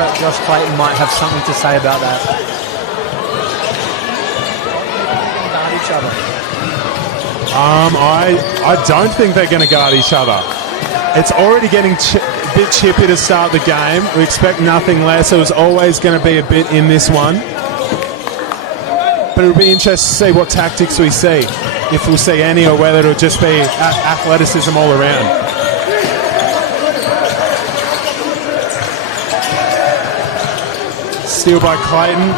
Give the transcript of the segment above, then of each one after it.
but Josh Clayton might have something to say about that. Guard each other. I don't think they're going to guard each other. It's already getting a bit chippy to start the game. We expect nothing less. It was always going to be a bit in this one. But it'll be interesting to see what tactics we see. If we'll see any, or whether it'll just be athleticism all around. Steal by Clayton.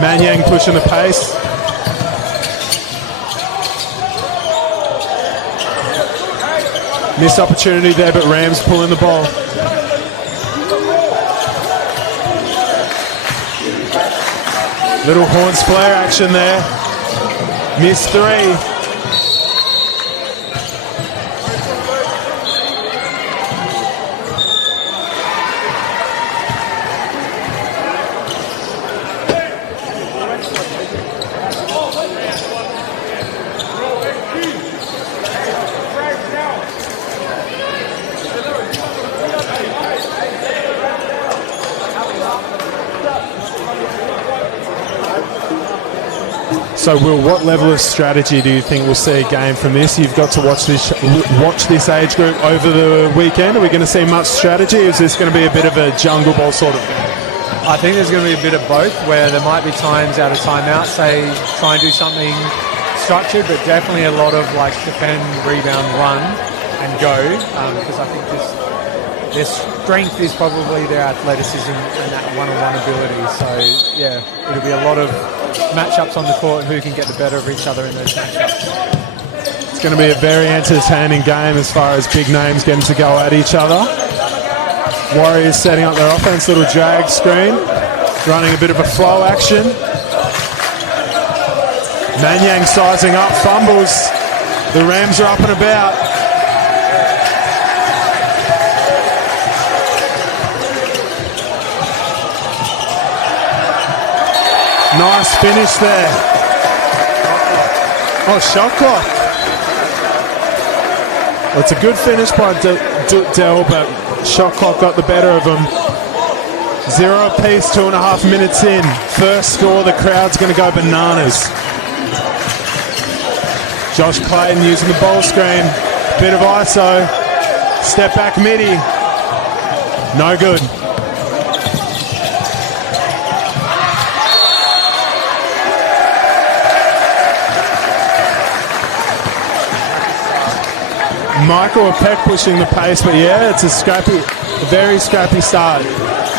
Manyang pushing the pace. Missed opportunity there, but Rams pulling the ball. Little Horns flare action there. Missed three. So, Will, what level of strategy do you think we'll see a game from this? You've got to watch this age group over the weekend. Are we going to see much strategy, or is this going to be a bit of a jungle ball sort of thing? I think there's going to be a bit of both, where there might be times out of timeout, say, try and do something structured, but definitely a lot of like defend, rebound, run, and go, because I think their strength is probably their athleticism and that one-on-one ability. So, yeah, it'll be a lot of matchups on the court, who can get the better of each other in those matchups. It's going to be a very entertaining game as far as big names getting to go at each other. Warriors setting up their offense, little drag screen, running a bit of a flow action. Manyang sizing up, fumbles. The Rams are up and about. Nice finish there. Oh, shot clock. Well, it's a good finish by Dell, but shot clock got the better of him. 0 apiece, 2.5 minutes in. First score, the crowd's going to go bananas. Josh Clayton using the ball screen. Bit of ISO. Step back midi. No good. Michael Peck pushing the pace, but yeah, it's a very scrappy start.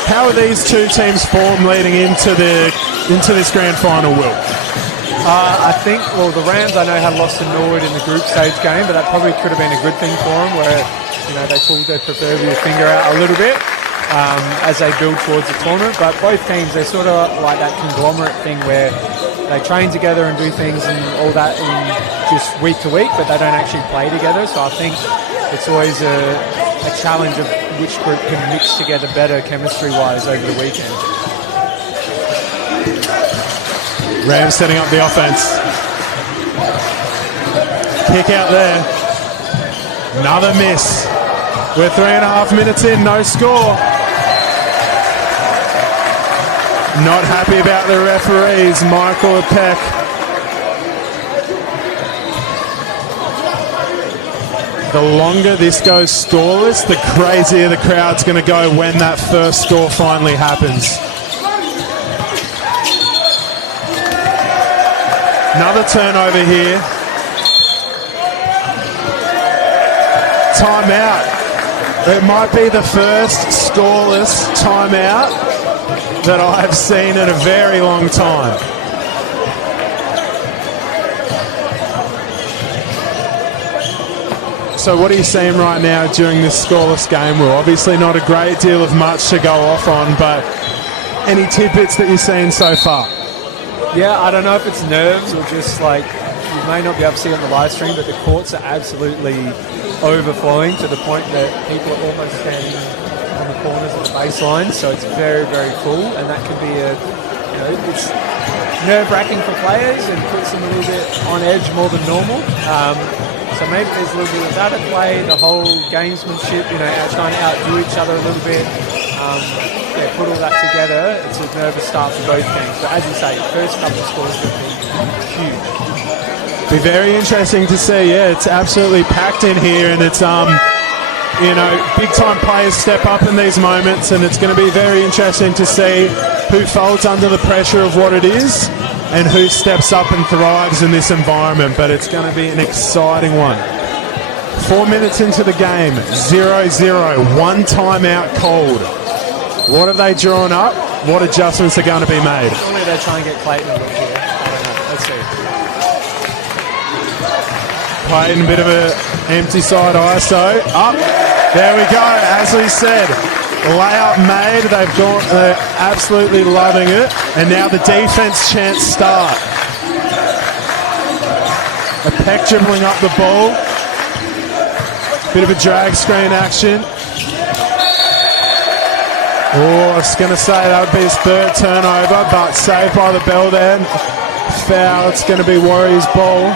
How are these two teams formed leading into this grand final, Will? I think, well, the Rams I know had lost to Norwood in the group stage game, but that probably could have been a good thing for them, where they pulled their proverbial finger out a little bit as they build towards the tournament. But both teams, they're sort of like that conglomerate thing where they train together and do things and all that in just week to week, but they don't actually play together. So I think it's always a challenge of which group can mix together better chemistry-wise over the weekend. Rams setting up the offense. Kick out there. Another miss. We're 3.5 minutes in, no score. Not happy about the referees, Michael Peck. The longer this goes scoreless, the crazier the crowd's going to go when that first score finally happens. Another turnover here. Timeout. It might be the first scoreless timeout that I've seen in a very long time. So what are you seeing right now during this scoreless game? Well, obviously not a great deal of much to go off on, but any tidbits that you're seeing so far? Yeah, I don't know if it's nerves or just like, you may not be able to see it on the live stream, but the courts are absolutely overflowing to the point that people are almost standing on the corners of the baseline, so it's very, very full, and that can be it's nerve-wracking for players and puts them a little bit on edge more than normal. So maybe there's a little bit of that at play, the whole gamesmanship, trying to outdo each other a little bit. Put all that together, it's a nervous start for both teams. But as you say, first couple of scores have been huge. Be very interesting to see. Yeah, it's absolutely packed in here, and it's big time players step up in these moments, and it's going to be very interesting to see who folds under the pressure of what it is and who steps up and thrives in this environment. But it's going to be an exciting one. 4 minutes into the game, 0-0, one timeout called. What have they drawn up? What adjustments are going to be made? Surely they're trying to get Clayton a look here. I don't know. Let's see. Clayton, a bit of an empty side ISO. Up. There we go. As we said, layout made. They're absolutely loving it. And now the defense chance start. A Peck dribbling up the ball. Bit of a drag screen action. Oh, I was going to say that would be his third turnover, but saved by the bell then. Foul, it's going to be Warriors ball.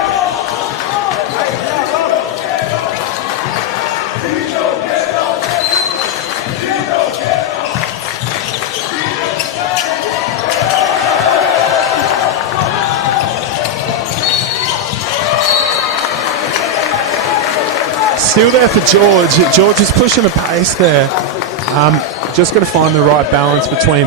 Still there for George. George is pushing the pace there. Just got to find the right balance between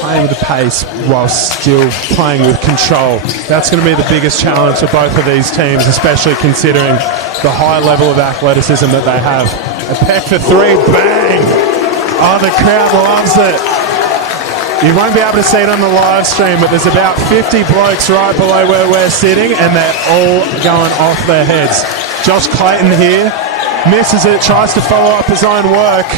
playing with the pace while still playing with control. That's going to be the biggest challenge for both of these teams, especially considering the high level of athleticism that they have. A Peck for three, bang! Oh, the crowd loves it. You won't be able to see it on the live stream, but there's about 50 blokes right below where we're sitting, and they're all going off their heads. Josh Clayton here, misses it, tries to follow up his own work.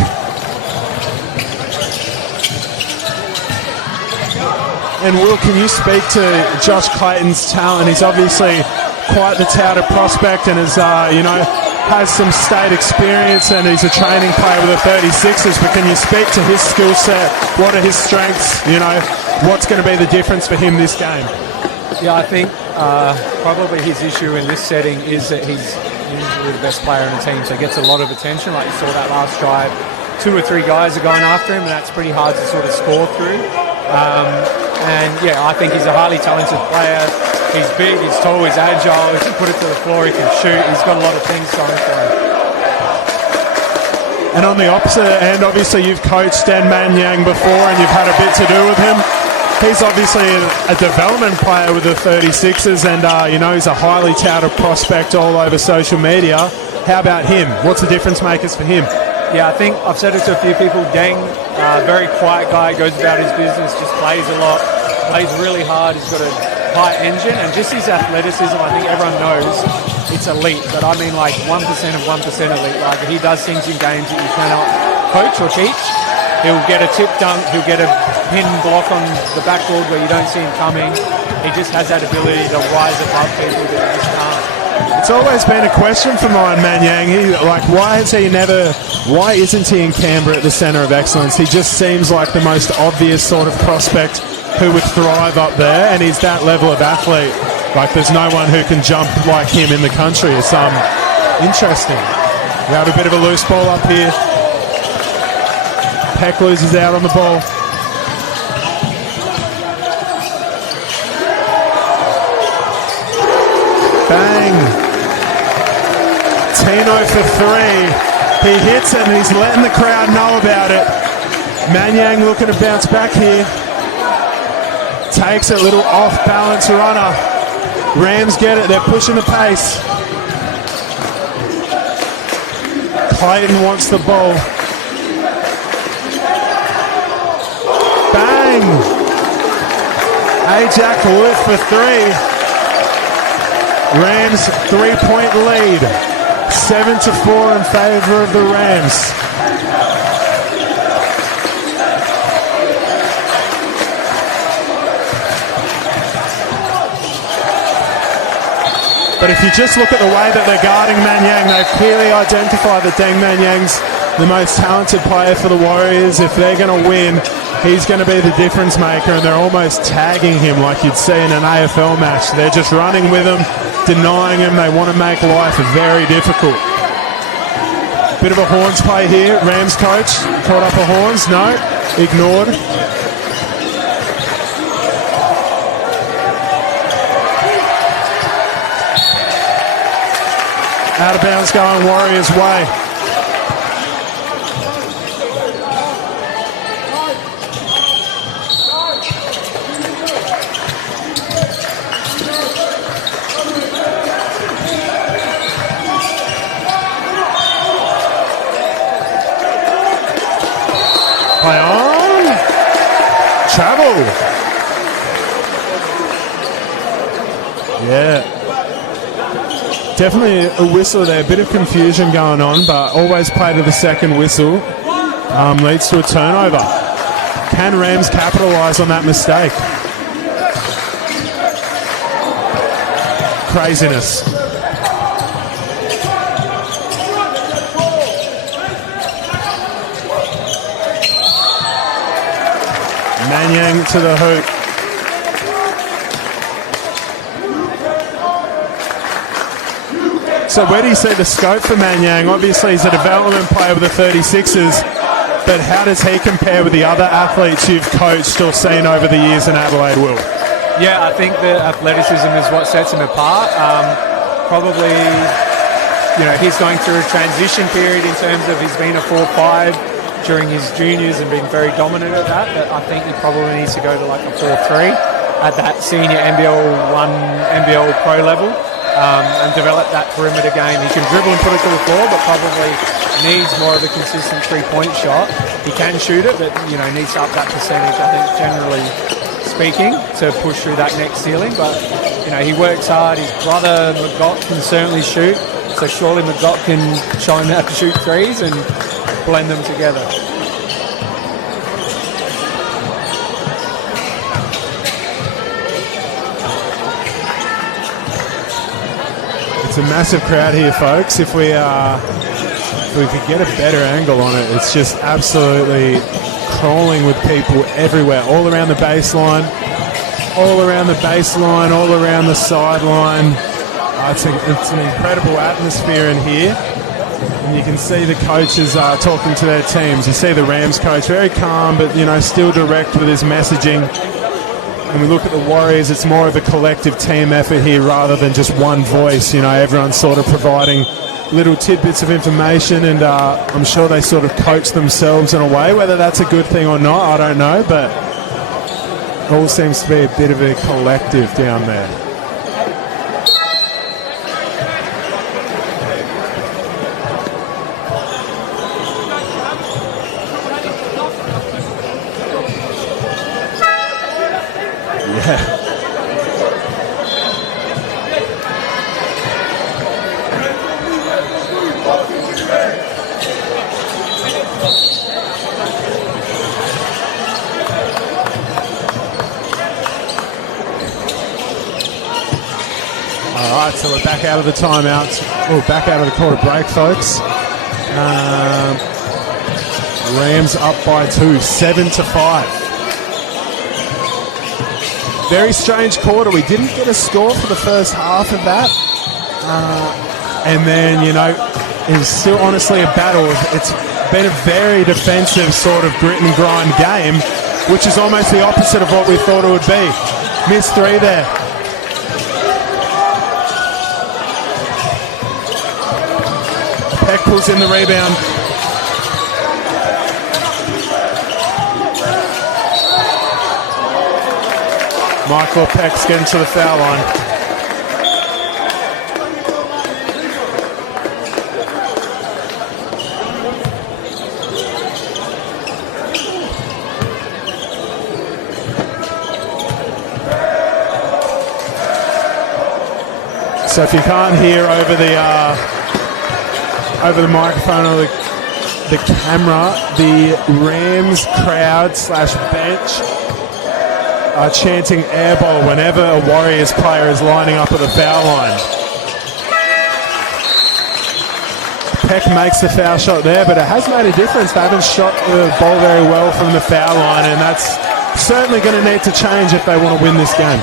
And Will, can you speak to Josh Clayton's talent? He's obviously quite the touted prospect and has some state experience, and he's a training player with the 36ers. But can you speak to his skill set? What are his strengths? What's going to be the difference for him this game? Yeah, I think probably his issue in this setting is that he's usually the best player in the team, so he gets a lot of attention. Like you saw that last drive, 2 or 3 guys are going after him, and that's pretty hard to sort of score through. I think he's a highly talented player. He's big, he's tall, he's agile. He can put it to the floor, he can shoot. He's got a lot of things going for him. And on the opposite end, obviously you've coached Dan Manyang before and you've had a bit to do with him. He's obviously a development player with the 36ers, and he's a highly touted prospect all over social media. How about him? What's the difference makers for him? Yeah, I think I've said it to a few people. Deng, very quiet guy, goes about his business, just plays a lot, plays really hard. He's got a high engine, and just his athleticism, I think everyone knows it's elite. But I mean 1% of 1% elite. Like, he does things in games that you cannot coach or teach. He'll get a tip dunk, he'll get a pin block on the backboard where you don't see him coming. He just has that ability to rise above people that you just can't. It's always been a question for mine, Manyang. Why isn't he in Canberra at the centre of excellence? He just seems like the most obvious sort of prospect who would thrive up there, and he's that level of athlete. There's no one who can jump like him in the country. It's interesting. We have a bit of a loose ball up here. Peck loses out on the ball. Bang. Tino for 3. He hits it and he's letting the crowd know about it. Manyang looking to bounce back here. Takes a little off-balance runner. Rams get it. They're pushing the pace. Clayton wants the ball. Bang! Ajak Wood for 3. Rams 3-point lead. 7-4 in favour of the Rams. But if you just look at the way that they're guarding Manyang, they've clearly identified that Deng Manyang's the most talented player for the Warriors. If they're going to win, he's going to be the difference maker, and they're almost tagging him like you'd see in an AFL match. They're just running with him, denying him. They want to make life very difficult. Bit of a horns play here. Rams coach caught up a horns. No, ignored. Out of bounds going Warriors' way. Play on. Travel. Yeah. Definitely a whistle there. A bit of confusion going on, but always play to the second whistle. Leads to a turnover. Can Rams capitalise on that mistake? Craziness. Manyang to the hoop. So where do you see the scope for Manyang? Obviously he's a development player with the 36ers, but how does he compare with the other athletes you've coached or seen over the years in Adelaide, Will? Yeah, I think the athleticism is what sets him apart. Probably, he's going through a transition period in terms of he's been a 4-5 during his juniors and been very dominant at that, but I think he probably needs to go to like a 4-3 at that senior NBL 1, NBL Pro level. And develop that perimeter game. He can dribble and put it to the floor, but probably needs more of a consistent three-point shot. He can shoot it, but needs to up that percentage, I think, generally speaking, to push through that next ceiling. But he works hard. His brother McGott can certainly shoot, so surely McGott can show him how to shoot threes and blend them together. It's a massive crowd here, folks. If we could get a better angle on it, it's just absolutely crawling with people everywhere, all around the baseline, all around the sideline. It's an incredible atmosphere in here. And you can see the coaches talking to their teams. You see the Rams coach, very calm, but still direct with his messaging. When we look at the Warriors, it's more of a collective team effort here rather than just one voice. Everyone's sort of providing little tidbits of information, and I'm sure they sort of coach themselves in a way. Whether that's a good thing or not, I don't know, but it all seems to be a bit of a collective down there. Alright, so we're back out of the timeouts. Back out of the quarter break, folks. Rams up by 2, 7-5. Very strange quarter. We didn't get a score for the first half of that. And then, it was still honestly a battle. It's been a very defensive sort of grit and grind game, which is almost the opposite of what we thought it would be. Missed 3 there. Peck pulls in the rebound. Michael Peck's getting to the foul line. So if you can't hear over the microphone or the camera, the Rams crowd / bench are chanting air ball whenever a Warriors player is lining up at the foul line. Peck makes the foul shot there, but it has made a difference. They haven't shot the ball very well from the foul line, and that's certainly going to need to change if they want to win this game.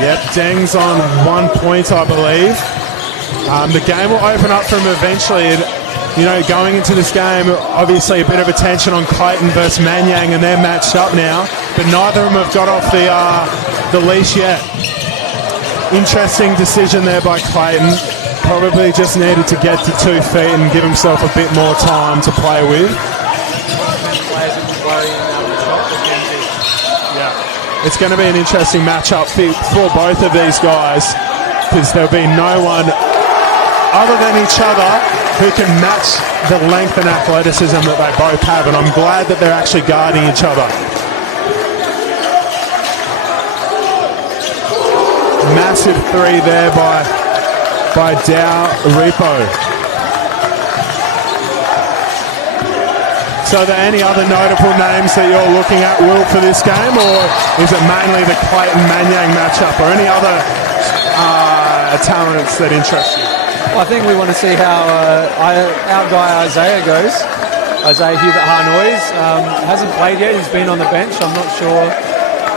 Yep, Deng's on 1 point, I believe. The game will open up for him eventually. You know, going into this game, obviously a bit of attention on Clayton versus Manyang, and they're matched up now. But neither of them have got off the leash yet. Interesting decision there by Clayton. Probably just needed to get to 2 feet and give himself a bit more time to play with. Yeah, it's going to be an interesting matchup for both of these guys, because there'll be no one other than each other who can match the length and athleticism that they both have, and I'm glad that they're actually guarding each other. Massive 3 there by Dow Repo. So are there any other notable names that you're looking at, Will, for this game, or is it mainly the Clayton-Manyang matchup, or any other talents that interest you? Well, I think we want to see how our guy Isaiah goes. Isaiah Hubert-Harnois hasn't played yet. He's been on the bench. I'm not sure,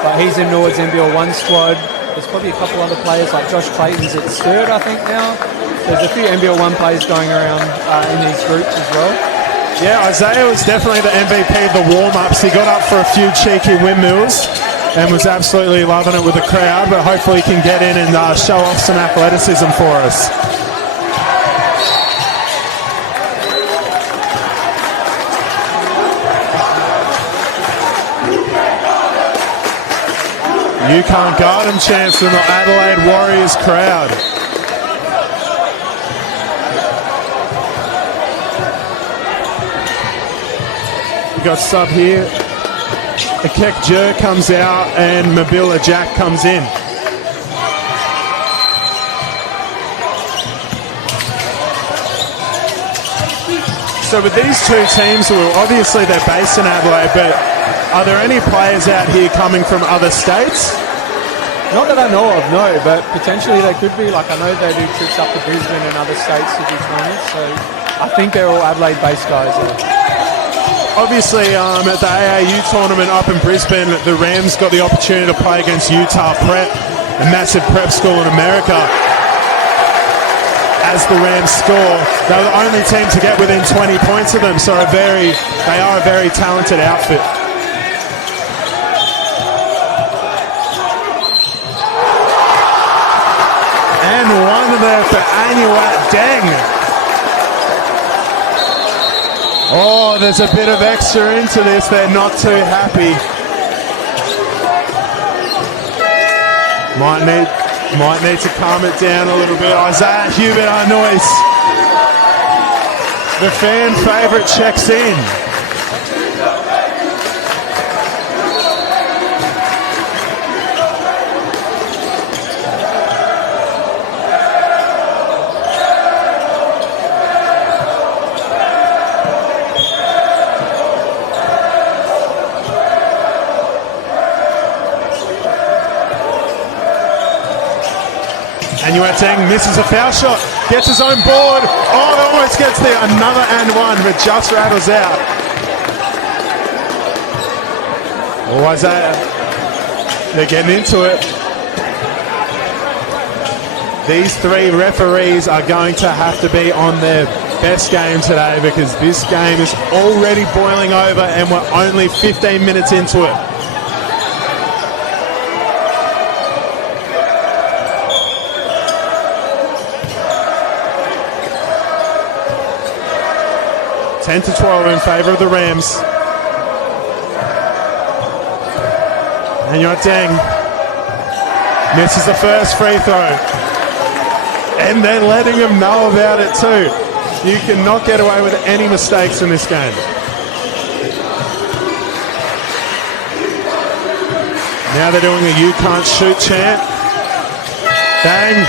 but he's in Nord's NBL 1 squad. There's probably a couple other players like Josh Clayton's at third, I think now. There's a few NBL 1 players going around in these groups as well. Yeah, Isaiah was definitely the MVP of the warm-ups. He got up for a few cheeky windmills and was absolutely loving it with the crowd, but hopefully he can get in and show off some athleticism for us. You can't guard him, chance from the Adelaide Warriors crowd. We got sub here. Akek Jer comes out and Mabila Jack comes in. So with these two teams, well, obviously they're based in Adelaide, but are there any players out here coming from other states? Not that I know of, no, but potentially they could be. Like, I know they do trips up to Brisbane and other states to do tournaments, so I think they're all Adelaide-based guys. Obviously, at the AAU tournament up in Brisbane, the Rams got the opportunity to play against Utah Prep, a massive prep school in America. As the Rams score, they're the only team to get within 20 points of them, so they are a very talented outfit. And one there for Anuat Deng. Oh, there's a bit of extra into this. They're not too happy. Might need to calm it down a little bit. Isaiah Hubert-Harnois, the fan favourite, checks in. Anuateng misses a foul shot, gets his own board. Oh, almost gets there. Another and one, but just rattles out. Oh, Isaiah. They're getting into it. These 3 referees are going to have to be on their best game today, because this game is already boiling over and we're only 15 minutes into it. Ten to 12 in favour of the Rams. Anuateng misses the first free throw. And they're letting him know about it too. You cannot get away with any mistakes in this game. Now they're doing a "you can't shoot" chant. Bang.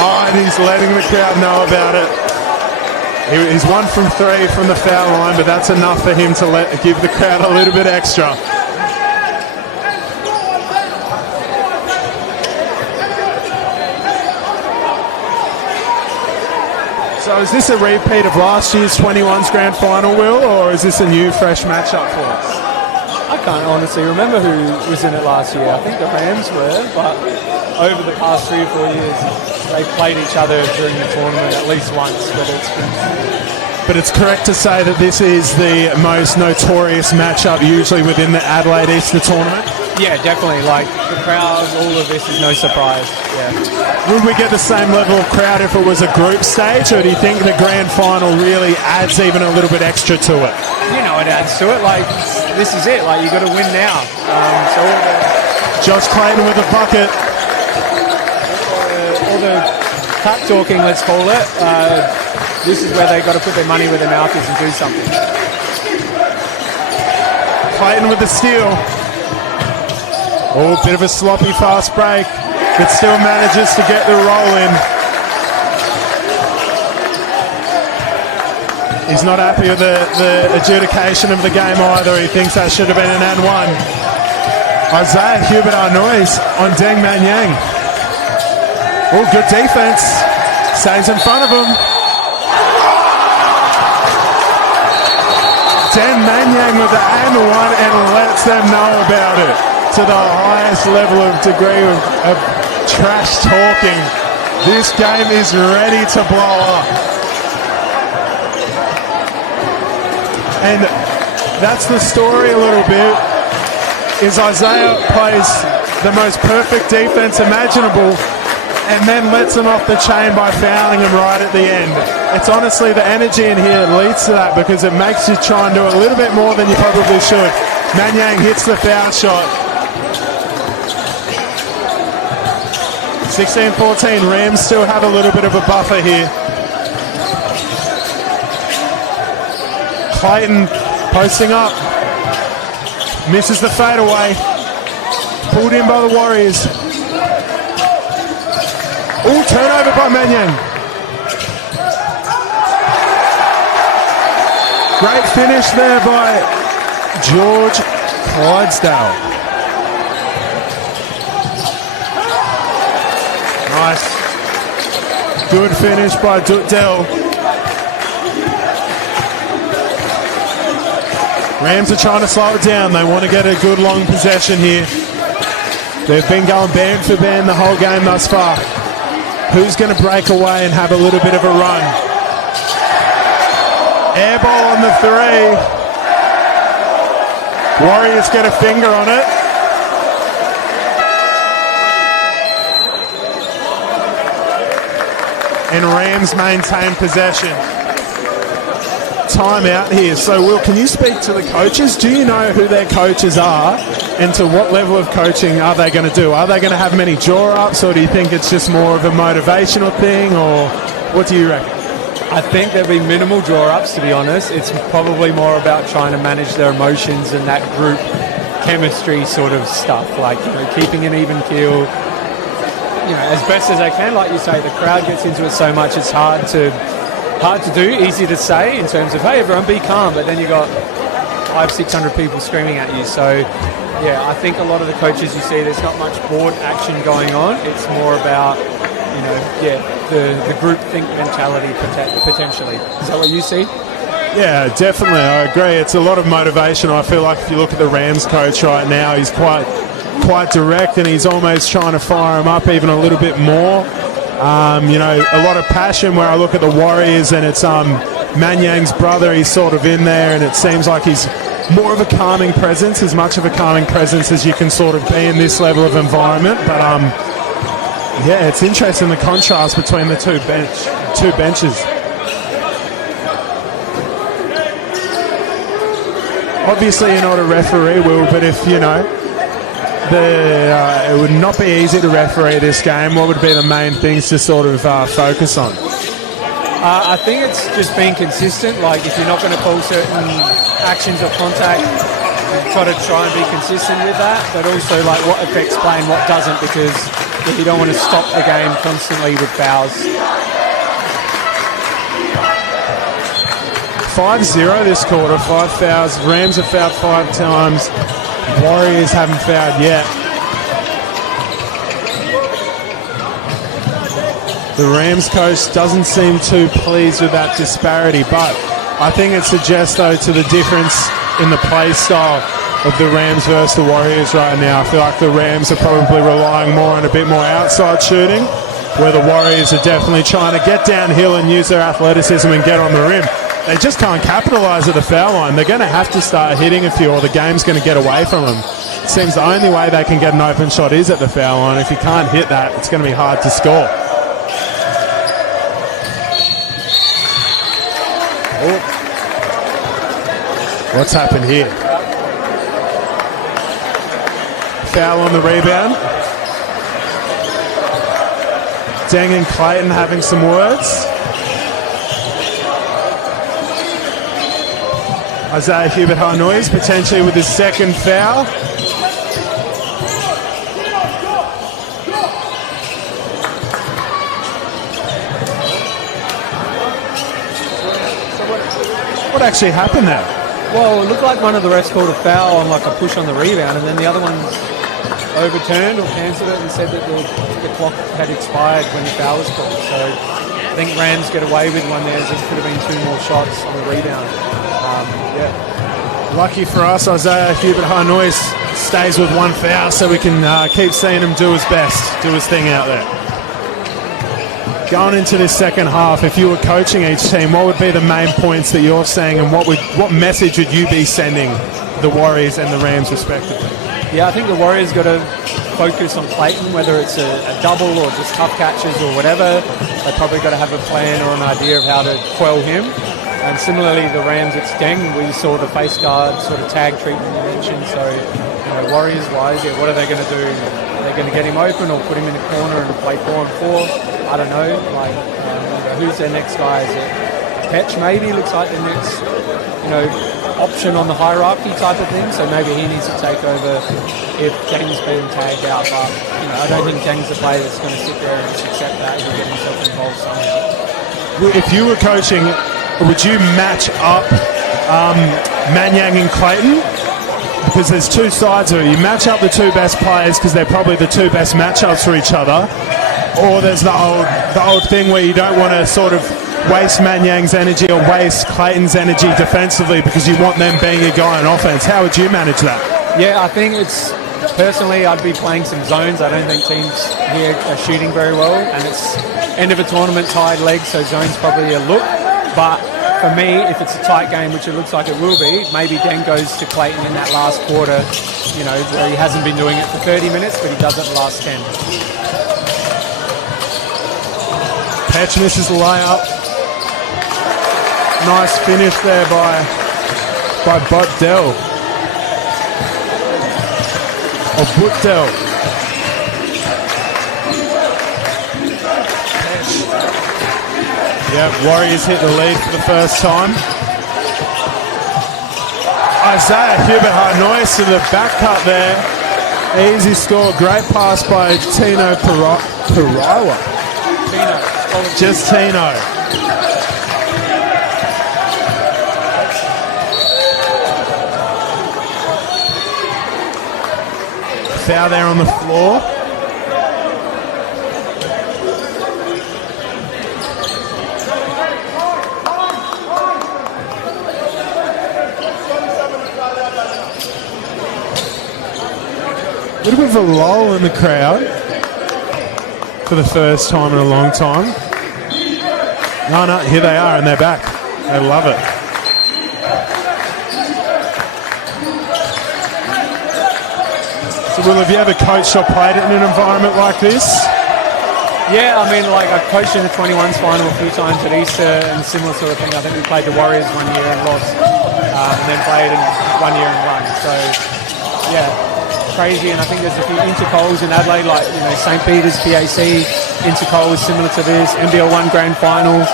Oh, and he's letting the crowd know about it. He's 1 from 3 from the foul line, but that's enough for him to give the crowd a little bit extra. So is this a repeat of last year's 21's grand final, Will, or is this a new, fresh matchup for us? I can't honestly remember who was in it last year. I think the Rams were, but over the past 3 or 4 years, they played each other during the tournament at least once. But it's correct to say that this is the most notorious matchup usually within the Adelaide Easter tournament. Yeah, definitely. Like the crowd, all of this is no surprise. Yeah. Would we get the same level of crowd if it was a group stage, or do you think the grand final really adds even a little bit extra to it? You know, it adds to it. Like this is it. Like you got to win now. So Josh Clayton with a bucket. All the crap talking, let's call it. This is where they got to put their money where their mouth is and do something. Clayton with the steal. Oh, bit of a sloppy fast break, but still manages to get the roll in. He's not happy with the adjudication of the game either. He thinks that should have been an and one. Isaiah Hubert-Arnois on Deng Manyang. Oh, good defense. Stays in front of him. Deng Manyang with the and one and lets them know about it. To the highest level of degree of trash talking. This game is ready to blow up. And that's the story a little bit, is Isaiah plays the most perfect defense imaginable and then lets them off the chain by fouling him right at the end. It's honestly the energy in here leads to that, because it makes you try and do a little bit more than you probably should. Manyang hits the foul shot. 16-14, Rams still have a little bit of a buffer here. Clayton posting up. Misses the fadeaway. Pulled in by the Warriors. Ooh, turnover by Manyang. Great finish there by George Clydesdale. Nice. Good finish by Dale. Rams are trying to slow it down. They want to get a good long possession here. They've been going band for band the whole game thus far. Who's going to break away and have a little bit of a run? Air ball on the three. Warriors get a finger on it. And Rams maintain possession. Timeout here. So, Will, can you speak to the coaches? Do you know who their coaches are, and to what level of coaching are they going to do? Are they going to have many draw-ups, or do you think it's just more of a motivational thing, or what do you reckon? I think there'll be minimal draw-ups, to be honest. It's probably more about trying to manage their emotions and that group chemistry sort of stuff, like, you know, keeping an even keel, you know, as best as they can. Like you say, the crowd gets into it so much, it's hard to do, easy to say in terms of, hey, everyone be calm, but then you got 500-600 people screaming at you. So, yeah, I think a lot of the coaches you see, there's not much board action going on. It's more about, you know, the group think mentality potentially. Is that what you see? Yeah, definitely. I agree. It's a lot of motivation. I feel like if you look at the Rams coach right now, he's quite direct, and he's almost trying to fire him up even a little bit more. You know, a lot of passion. Where I look at the Warriors, and it's Manyang's brother, he's sort of in there, and it seems like he's more of a calming presence, as much of a calming presence as you can sort of be in this level of environment. But yeah, it's interesting, the contrast between the two benches. Obviously, you're not a referee, Will, but if you know, it would not be easy to referee this game. What would be the main things to sort of focus on? I think it's just being consistent. Like, if you're not going to call certain actions or contact, you've got to try and be consistent with that. But also, like, what affects play and what doesn't, because you don't want to stop the game constantly with fouls. 5-0 this quarter, 5 fouls. Rams have fouled 5 times. Warriors haven't fouled yet. The Rams coach doesn't seem too pleased with that disparity, but I think it suggests, though, to the difference in the play style. of the Rams versus the Warriors right now. I feel like the Rams are probably relying more on a bit more outside shooting, where the Warriors are definitely trying to get downhill and use their athleticism and get on the rim. They just can't capitalise at the foul line. They're going to have to start hitting a few or the game's going to get away from them. It seems the only way they can get an open shot is at the foul line. If you can't hit that, it's going to be hard to score. Oh. What's happened here? Foul on the rebound. Deng and Clayton having some words. Isaiah Hubert-Harnois potentially with his second foul. What actually happened there? Well, it looked like one of the refs called a foul on like a push on the rebound, and then the other one overturned or cancelled it and said that the clock had expired when the foul was called. So I think Rams get away with one there, as there could have been 2 more shots on the rebound. Lucky for us, Isaiah Hubert-Harnois stays with 1 foul, so we can keep seeing him do his best, do his thing out there. Going into this second half, if you were coaching each team, what would be the main points that you're seeing, and what message would you be sending the Warriors and the Rams respectively? Yeah, I think the Warriors got to focus on Clayton, whether it's a double or just tough catches or whatever. They probably got to have a plan or an idea of how to quell him. And similarly, the Rams, it's Deng. We saw the face guard sort of tag treatment you mentioned. So, Warriors-wise, what are they going to do? Are they going to get him open or put him in the corner and play 4-on-4? I don't know. Who's their next guy? Is it Petch maybe? Looks like the next, option on the hierarchy type of thing. So maybe he needs to take over if Deng's been tagged out. But, I don't think Deng's a player that's going to sit there and just accept that and get himself involved somehow. If you were coaching, would you match up Manyang and Clayton? Because there's 2 sides of it. You match up the 2 best players because they're probably the 2 best matchups for each other. Or there's the old thing where you don't want to sort of waste Manyang's energy or waste Clayton's energy defensively because you want them being a guy on offense. How would you manage that? Yeah, I think personally, I'd be playing some zones. I don't think teams here are shooting very well, and it's end of a tournament, tied legs, so zone's probably a look. But for me, if it's a tight game, which it looks like it will be, maybe Deng goes to Clayton in that last quarter, where he hasn't been doing it for 30 minutes, but he does it the last 10. Petch misses the layup. Nice finish there by Butdell. Or Butdell. Yeah, Warriors hit the lead for the first time. Isaiah Hubert-Harnois to the back cut there. Easy score. Great pass by Tino Perawa. Just Tino. Foul there on the floor. A little bit of a lull in the crowd for the first time in a long time. No, here they are and they're back. They love it. So, Will, have you ever coached or played in an environment like this? Yeah, I coached in the 21s final a few times at Easter and similar sort of thing. I think we played the Warriors 1 year and lost, and then played in 1 year and won. So, yeah, crazy. And I think there's a few intercols in Adelaide, St. Peter's PAC intercol is similar to this. NBL 1 grand final.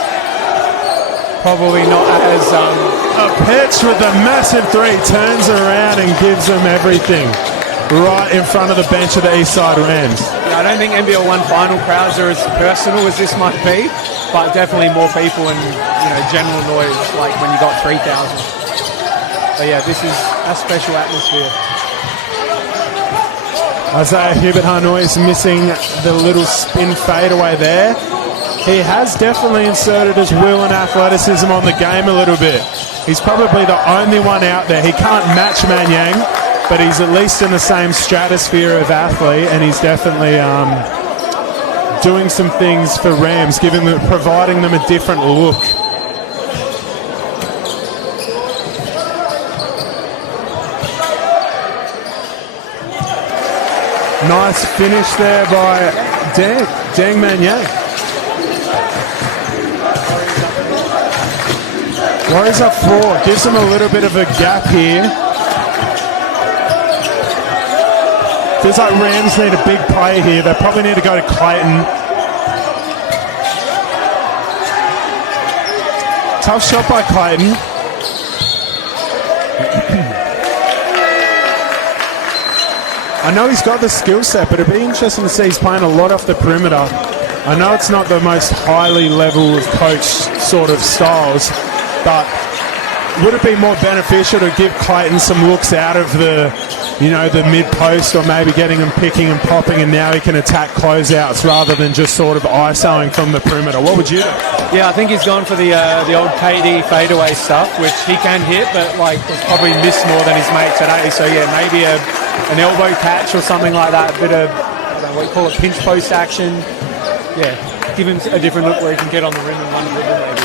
Probably not as... A pitch with a massive 3 turns around and gives them everything. Right in front of the bench of the Eastside Rams. Yeah, I don't think NBL 1 final crowds are as personal as this might be, but definitely more people and general noise like when you got 3,000. But yeah, this is a special atmosphere. Isaiah Hubert-Harnois missing the little spin fadeaway there. He has definitely inserted his will and athleticism on the game a little bit. He's probably the only one out there. He can't match Manyang, but he's at least in the same stratosphere of athlete, and he's definitely doing some things for Rams, providing them a different look. Nice finish there by Deng Man Yang. Warriors up 4, gives them a little bit of a gap here. Feels like Rams need a big play here. They probably need to go to Clayton. Tough shot by Clayton. I know he's got the skill set, but it'd be interesting to see he's playing a lot off the perimeter. I know it's not the most highly level of coach sort of styles, but would it be more beneficial to give Clayton some looks out of the, the mid-post, or maybe getting him picking and popping, and now he can attack closeouts rather than just sort of ISOing from the perimeter? What would you do? Yeah, I think he's gone for the old KD fadeaway stuff, which he can hit, but has probably missed more than his mate today. So yeah, maybe an elbow catch or something like that, a bit of, I don't know what you call it, pinch post action. Yeah, give him a different look where he can get on the rim and run dribble maybe.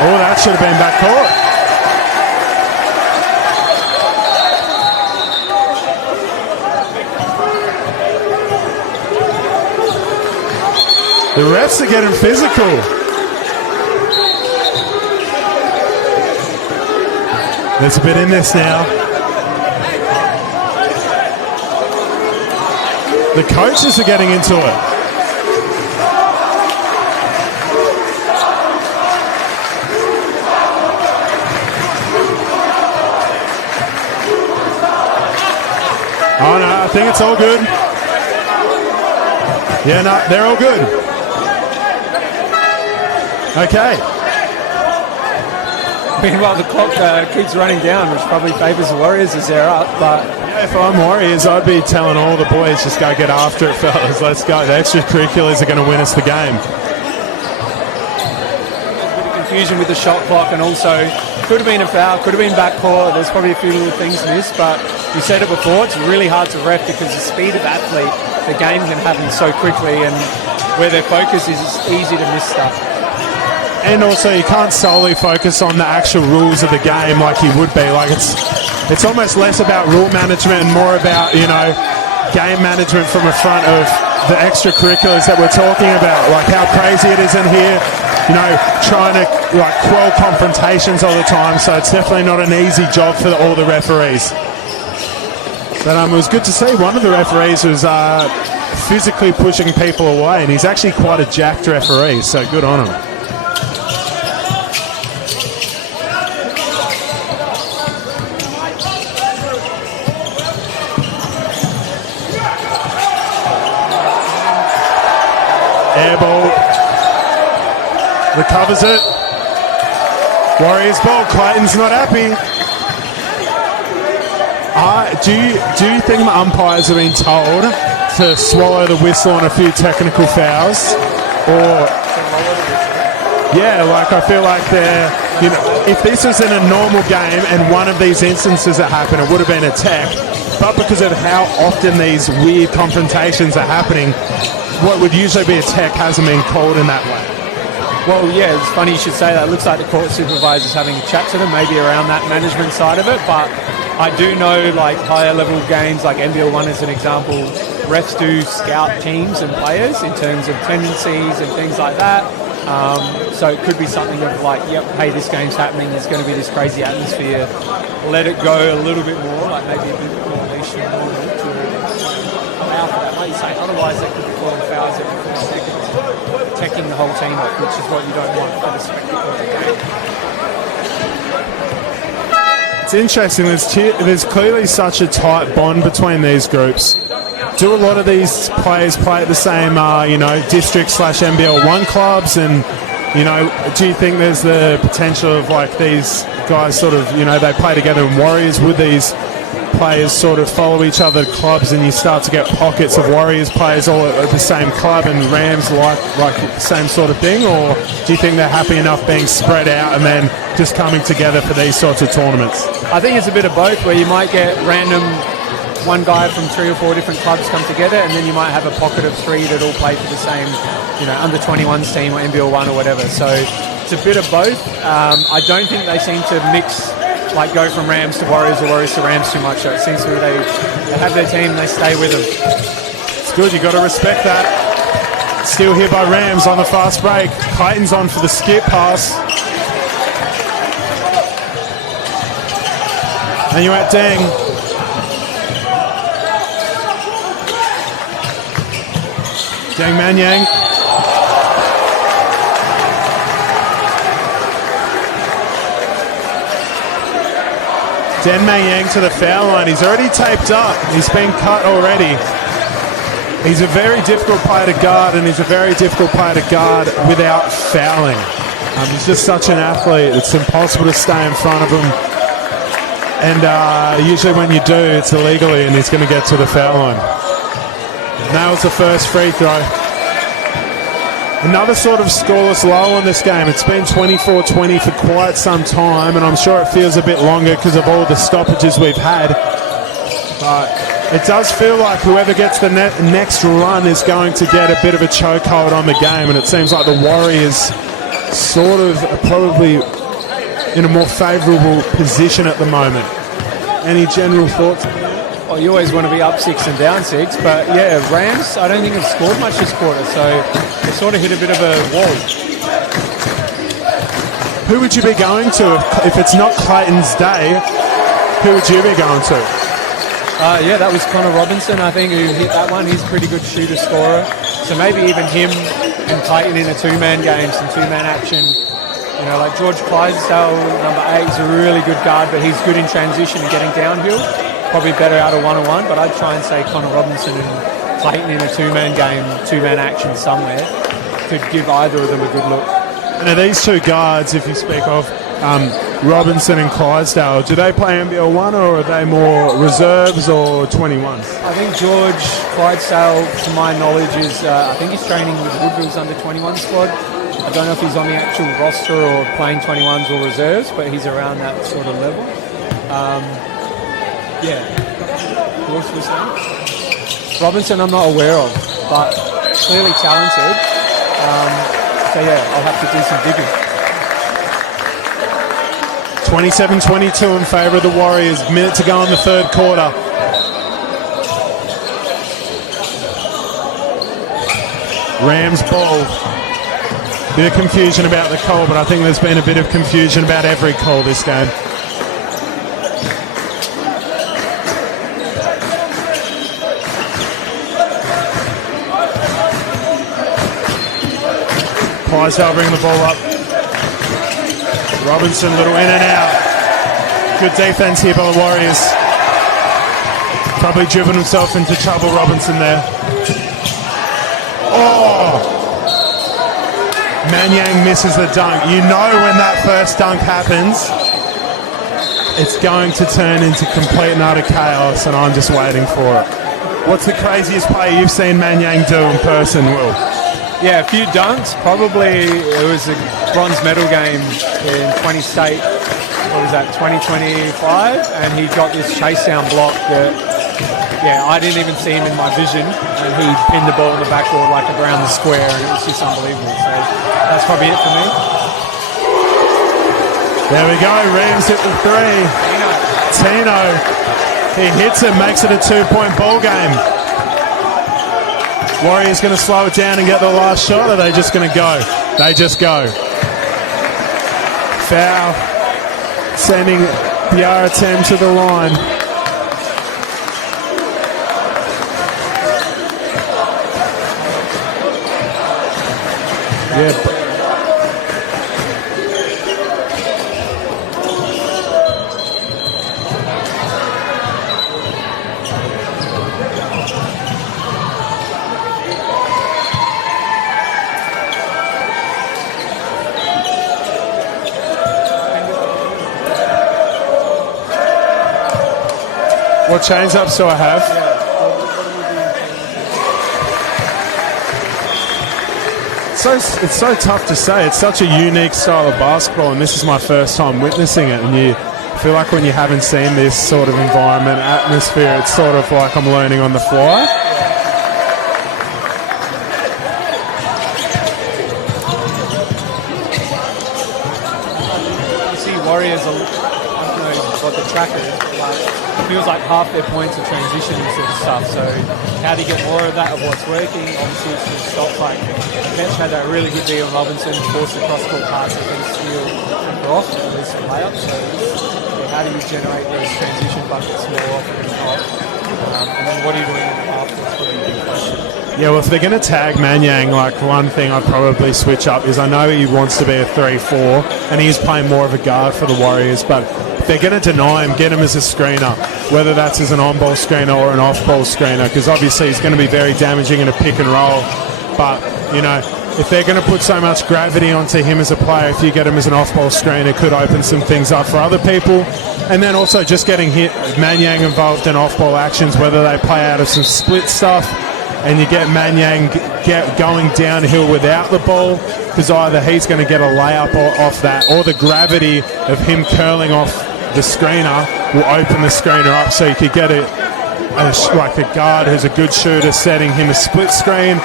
Oh, that should have been backcourt. The refs are getting physical. There's a bit in this now. The coaches are getting into it. Oh no, I think it's all good. Yeah, no, they're all good. Okay. Meanwhile, the clock keeps running down, which probably favours the Warriors as they're up. But yeah, if I'm Warriors, I'd be telling all the boys, just go get after it, fellas. Let's go. The extracurriculars are going to win us the game. A bit of confusion with the shot clock, and also could have been a foul, could have been backcourt. There's probably a few little things missed, but you said it before, it's really hard to ref because the speed of athlete, the game can happen so quickly, and where their focus is, it's easy to miss stuff. And also, you can't solely focus on the actual rules of the game like you would be. Like it's almost less about rule management and more about, game management from the front of the extracurriculars that we're talking about. Like how crazy it is in here, trying to quell confrontations all the time. So it's definitely not an easy job for all the referees. But it was good to see one of the referees was physically pushing people away, and he's actually quite a jacked referee, so good on him. Air ball. Recovers it. Warriors ball. Clayton's not happy. Do you think the umpires have been told to swallow the whistle on a few technical fouls? Or yeah, I feel like they're, if this was in a normal game and one of these instances that happened, it would have been a tech. But because of how often these weird confrontations are happening, what would usually be a tech hasn't been called in that way. Well, yeah, it's funny you should say that. It looks like the court supervisor's having a chat to them, maybe around that management side of it. But I do know, higher level games, like NBL 1 as an example, refs do scout teams and players in terms of tendencies and things like that. So it could be something of hey, this game's happening, there's going to be this crazy atmosphere. Let it go a little bit more, maybe a bit more leash and more to allow for that. Like you say, otherwise they could be calling fouls every 4 seconds, teching the whole team off, which is what you don't want for the spectacle of the game. It's interesting, there's clearly such a tight bond between these groups. Do a lot of these players play at the same, district/NBL 1 clubs? And, do you think there's the potential of these guys sort of, they play together in Warriors? Would these players sort of follow each other at clubs, and you start to get pockets of Warriors players all at the same club, and Rams like the same sort of thing? Or do you think they're happy enough being spread out and then just coming together for these sorts of tournaments? I think it's a bit of both, where you might get random one guy from 3 or 4 different clubs come together, and then you might have a pocket of 3 that all play for the same, under 21s team or NBL1 or whatever. So it's a bit of both. I don't think they seem to mix, like go from Rams to Warriors or Warriors to Rams too much. So it seems to be they have their team, they stay with them. It's good, you got to respect that. Still here by Rams on the fast break. Clayton's on for the skip pass. And you're at Deng. Deng Manyang. Den Manyang to the foul line. He's already taped up. He's been cut already. He's a very difficult player to guard, and he's a very difficult player to guard without fouling. He's just such an athlete. It's impossible to stay in front of him. And usually when you do, it's illegally, and he's going to get to the foul line. Nails the first free throw. Another sort of scoreless low on this game. It's been 24-20 for quite some time, and I'm sure it feels a bit longer because of all the stoppages we've had. But it does feel like whoever gets the next run is going to get a bit of a chokehold on the game, and it seems like the Warriors sort of are probably in a more favourable position at the moment. Any general thoughts? Well, you always want to be up 6 and down 6, but yeah, Rams, I don't think have scored much this quarter, so they sort of hit a bit of a wall. Who would you be going to if it's not Clayton's day? Who would you be going to? Yeah, that was Connor Robinson, I think, who hit that one. He's a pretty good shooter scorer, so maybe even him and Clayton in a 2-man game, some 2-man action. Like George Clydesdale, number 8, is a really good guard, but he's good in transition and getting downhill. Probably better out of 1-on-1, but I'd try and say Connor Robinson and Clayton in a 2-man game, 2-man action somewhere, could give either of them a good look. And are these two guards, if you speak of Robinson and Clydesdale, do they play NBL 1 or are they more reserves or 21s? I think George Clydesdale, to my knowledge, is I think he's training with Woodville's under 21 squad. I don't know if he's on the actual roster or playing 21s or reserves, but he's around that sort of level. Yeah. Who else was that? Robinson I'm not aware of, but clearly talented. So yeah, I'll have to do some digging. 27-22 in favour of the Warriors. Minute to go in the third quarter. Rams ball. Bit of confusion about the call, but I think there's been a bit of confusion about every call this game. Clydesdale bringing the ball up. Robinson, little in and out. Good defense here by the Warriors. Probably driven himself into trouble, Robinson there. Oh! Manyang misses the dunk. You know when that first dunk happens, it's going to turn into complete and utter chaos, and I'm just waiting for it. What's the craziest play you've seen Manyang do in person, Will? Yeah, a few dunks. Probably it was a bronze medal game in 20 state. What was that, 2025? And he got this chase down block that, yeah, I didn't even see him in my vision. And he pinned the ball in the backboard like around the square, and it was just unbelievable. So that's probably it for me. There we go. Rams hit the 3. Tino. He hits it, makes it a 2-point ball game. Warriors going to slow it down and get the last shot, or are they just going to go? They just go. Foul. Sending the RTM to the line. Yeah. What change-ups do I have? It's so tough to say. It's such a unique style of basketball, and this is my first time witnessing it. And you feel like when you haven't seen this sort of environment, atmosphere, it's sort of like I'm learning on the fly. You see Warriors, I don't know what the track is, but it feels like half their points are transition sort of stuff. So how do you get more of that, of what's working? Obviously, it's just shots like Petch had that really good deal on Robinson, forced the cross-court pass against Steele and Brock, at least the layup. So how do you generate those transition buckets more often than not? And then what are you doing in the half? That's probably a big question. Yeah, well, if they're going to tag Manyang, like one thing I'd probably switch up is I know he wants to be a 3-4 and he's playing more of a guard for the Warriors, but if they're going to deny him, get him as a screener, whether that's as an on-ball screener or an off-ball screener, because obviously he's going to be very damaging in a pick and roll. But, you know, if they're going to put so much gravity onto him as a player, if you get him as an off-ball screen, it could open some things up for other people. And then also just getting Manyang involved in off-ball actions, whether they play out of some split stuff and you get Manyang going downhill without the ball, because either he's going to get a layup off that, or the gravity of him curling off the screener will open the screener up, so you could get it like a guard who's a good shooter setting him a split screen.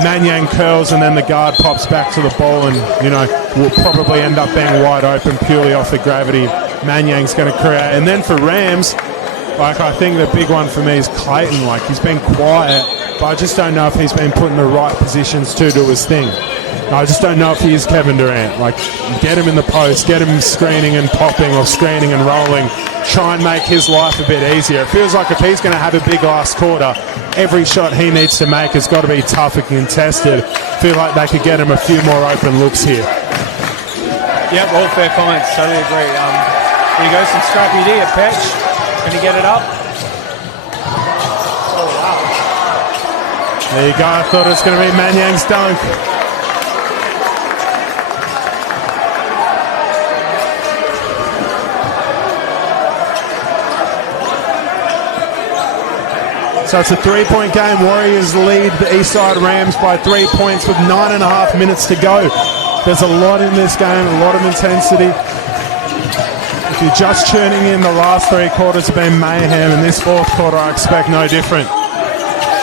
Manyang curls and then the guard pops back to the ball and, you know, will probably end up being wide open purely off the gravity Manyang's going to create. And then for Rams, like, I think the big one for me is Clayton. Like, he's been quiet, but I just don't know if he's been put in the right positions to do his thing. I just don't know if he is Kevin Durant. Like, get him in the post, get him screening and popping or screening and rolling. Try and make his life a bit easier. It feels like if he's going to have a big last quarter, every shot he needs to make has got to be tough and contested. Feel like they could get him a few more open looks here. Yep, all fair comments. Totally agree. Here goes some scrappy D at Petch. Can he get it up? Oh, wow. There you go. I thought it was going to be Manyang's dunk. So it's a 3-point game. Warriors lead the Eastside Rams by 3 points with 9.5 minutes to go. There's a lot in this game, a lot of intensity. If you're just tuning in, the last 3 quarters have been mayhem, and this 4th quarter I expect no different.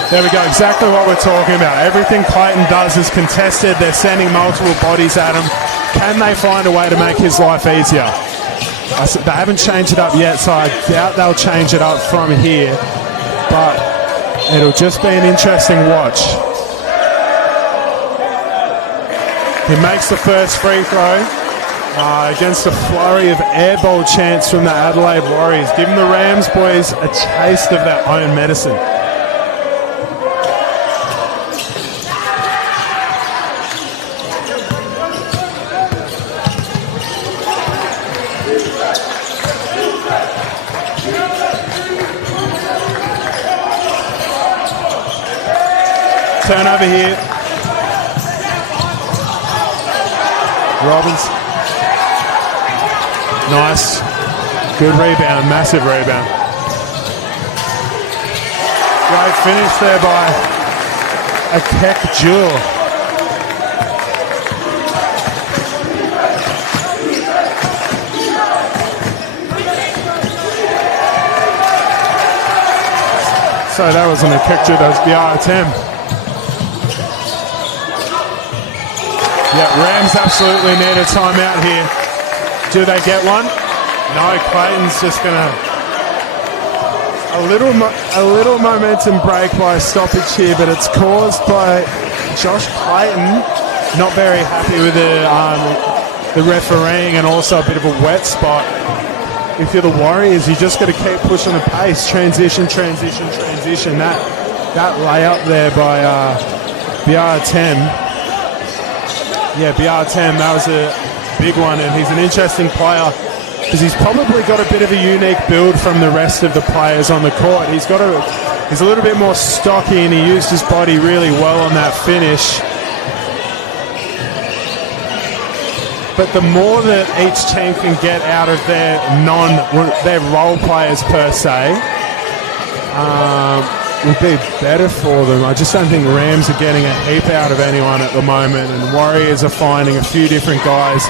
There we go, exactly what we're talking about. Everything Clayton does is contested. They're sending multiple bodies at him. Can they find a way to make his life easier? They haven't changed it up yet, so I doubt they'll change it up from here. But it'll just be an interesting watch. He makes the first free throw against a flurry of airball chants from the Adelaide Warriors. Giving the Rams boys a taste of their own medicine. Turnover here. Robbins. Nice. Good rebound. Massive rebound. Great finish there by Akek Jewel. So that wasn't a kick, that was the RTM. Yeah, Rams absolutely need a timeout here. Do they get one? No, Clayton's just going to... A little momentum break by a stoppage here, but it's caused by Josh Clayton not very happy with the refereeing and also a bit of a wet spot. If you're the Warriors, you just got to keep pushing the pace. Transition. That layup there by BR10. Yeah, BR10, that was a big one, and he's an interesting player because he's probably got a bit of a unique build from the rest of the players on the court. He's a little bit more stocky, and he used his body really well on that finish. But the more that each team can get out of their role players per se, would be better for them. I just don't think Rams are getting a heap out of anyone at the moment, and Warriors are finding a few different guys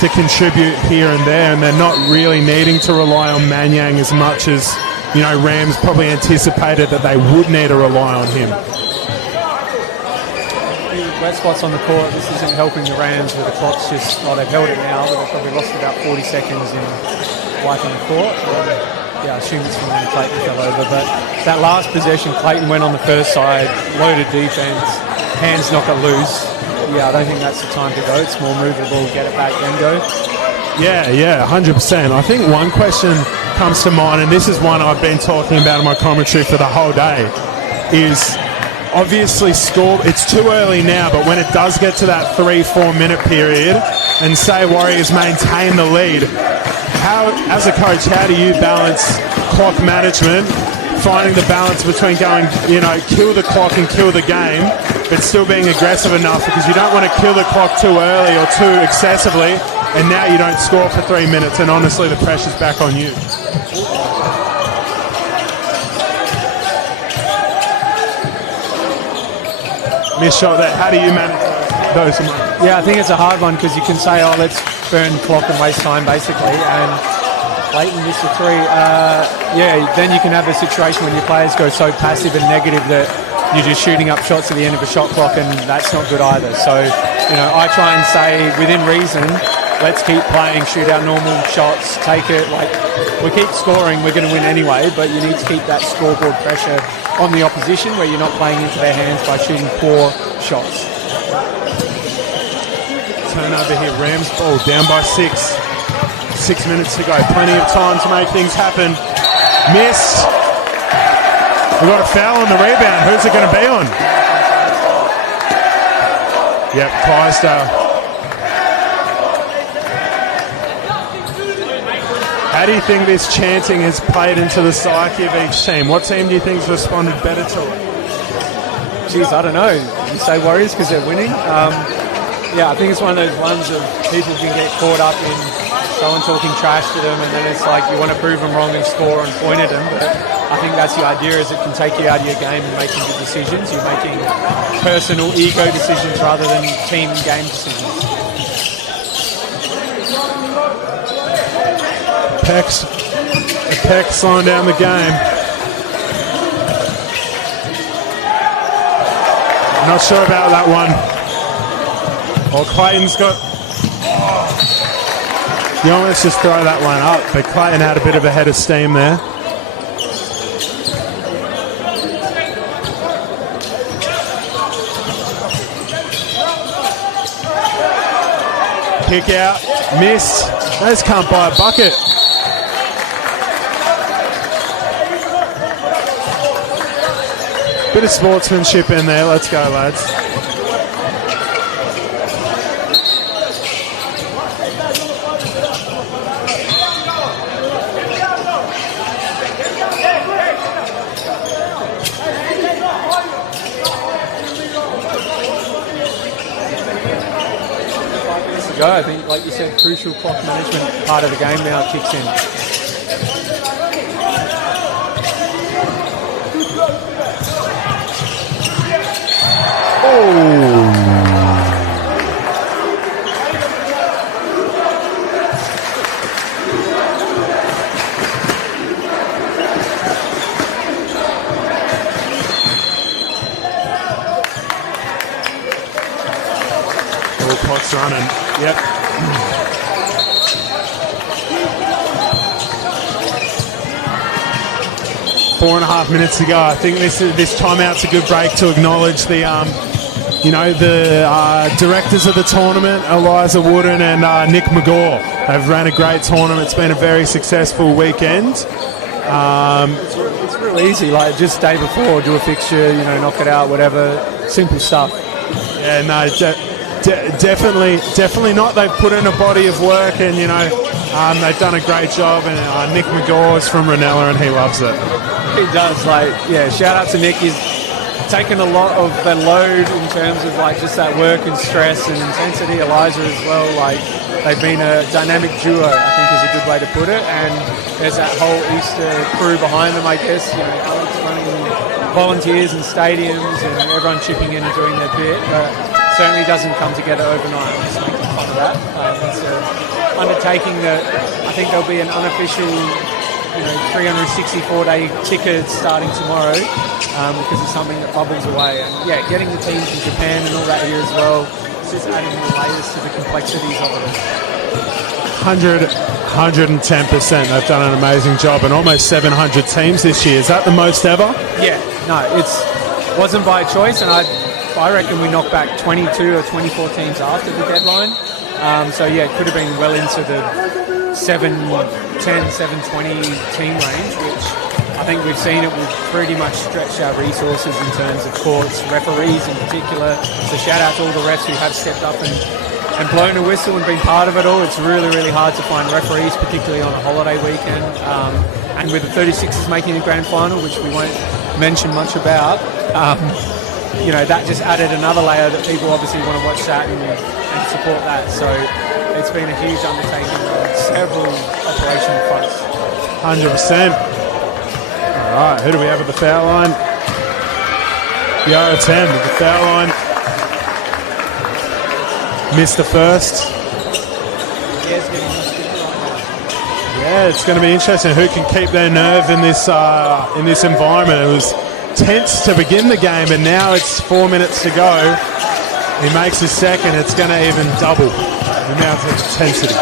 to contribute here and there, and they're not really needing to rely on Manyang as much as, Rams probably anticipated that they would need to rely on him. Wet spots on the court. This isn't helping the Rams with the clock's just, they've held it now, but they've probably lost about 40 seconds in wiping the court. I assume it's from when Clayton fell over. But that last possession, Clayton went on the first side, loaded defense, hands knock it loose. I don't think that's the time to go. It's more movable, get it back, then go. Yeah, 100%. I think one question comes to mind, and this is one I've been talking about in my commentary for the whole day, is obviously it's too early now, but when it does get to that 3-4 minute period and say Warriors maintain the lead, as a coach, how do you balance clock management, finding the balance between going, kill the clock and kill the game, but still being aggressive enough, because you don't want to kill the clock too early or too excessively, and now you don't score for 3 minutes, and honestly the pressure's back on you. Missed shot there. How do you manage those? I think it's a hard one, because you can say, let's burn clock and waste time, basically, and Clayton missed a three. Then you can have a situation when your players go so passive and negative that you're just shooting up shots at the end of a shot clock, and that's not good either. So, I try and say, within reason, let's keep playing, shoot our normal shots, take it. We keep scoring, we're going to win anyway, but you need to keep that scoreboard pressure on the opposition, where you're not playing into their hands by shooting poor shots. Turnover here, Rams ball down by 6. 6 minutes to go, plenty of time to make things happen. Missed. We've got a foul on the rebound. Who's it going to be on? Yep, Clydesdale. How do you think this chanting has played into the psyche of each team? What team do you think's responded better to it? I don't know. You say Warriors because they're winning? I think it's one of those ones of people can get caught up in someone talking trash to them, and then it's like you want to prove them wrong and score and point at them. But I think that's the idea, is it can take you out of your game and making good decisions. You're making personal ego decisions rather than team game decisions. Peck slowing down the game. Not sure about that one. Clayton's got... You almost just throw that one up, but Clayton had a bit of a head of steam there. Kick out, missed. They just can't buy a bucket. Bit of sportsmanship in there. Let's go, lads. I think, like you said, crucial clock management part of the game now kicks in. All clock's running. Yep. Four and a half minutes to go. I think this timeout's a good break to acknowledge the directors of the tournament, Eliza Wooden and Nick McGaw. They've ran a great tournament. It's been a very successful weekend. It's real easy, like just day before, do a fixture, knock it out, whatever, simple stuff. Yeah, no, definitely not. They've put in a body of work, and they've done a great job. And Nick McGaw is from Ranella, and he loves it. He does. Shout out to Nick. He's taken a lot of the load in terms of just that work and stress and intensity. Eliza as well. They've been a dynamic duo, I think is a good way to put it. And there's that whole Easter crew behind them, I guess. Alex volunteers and stadiums and everyone chipping in and doing their bit, but certainly doesn't come together overnight. I'm just making fun of that. It's an undertaking that I think there'll be an unofficial 364-day ticket starting tomorrow because it's something that bubbles away. And yeah, getting the teams in Japan and all that here as well, it's just adding more layers to the complexities of it. 110%. They've done an amazing job, and almost 700 teams this year. Is that the most ever? Yeah, no, it wasn't by choice, and I reckon we knocked back 22 or 24 teams after the deadline. So yeah, it could have been well into the 710, 720 team range, which I think we've seen it. We've pretty much stretched our resources in terms of courts, referees in particular. So shout out to all the refs who have stepped up and blown a whistle and been part of it all. It's really, really hard to find referees, particularly on a holiday weekend. And with the 36ers making the grand final, which we won't mention much about, that just added another layer that people obviously want to watch that and support that. So it's been a huge undertaking on several operational fronts. 100%. All right, who do we have at the foul line? Yara 10 at the foul line. Missed the first. Yeah, it's going to be interesting who can keep their nerve in this environment. It was tense to begin the game, and now it's 4 minutes to go. He makes his second. It's going to even double the amount of intensity.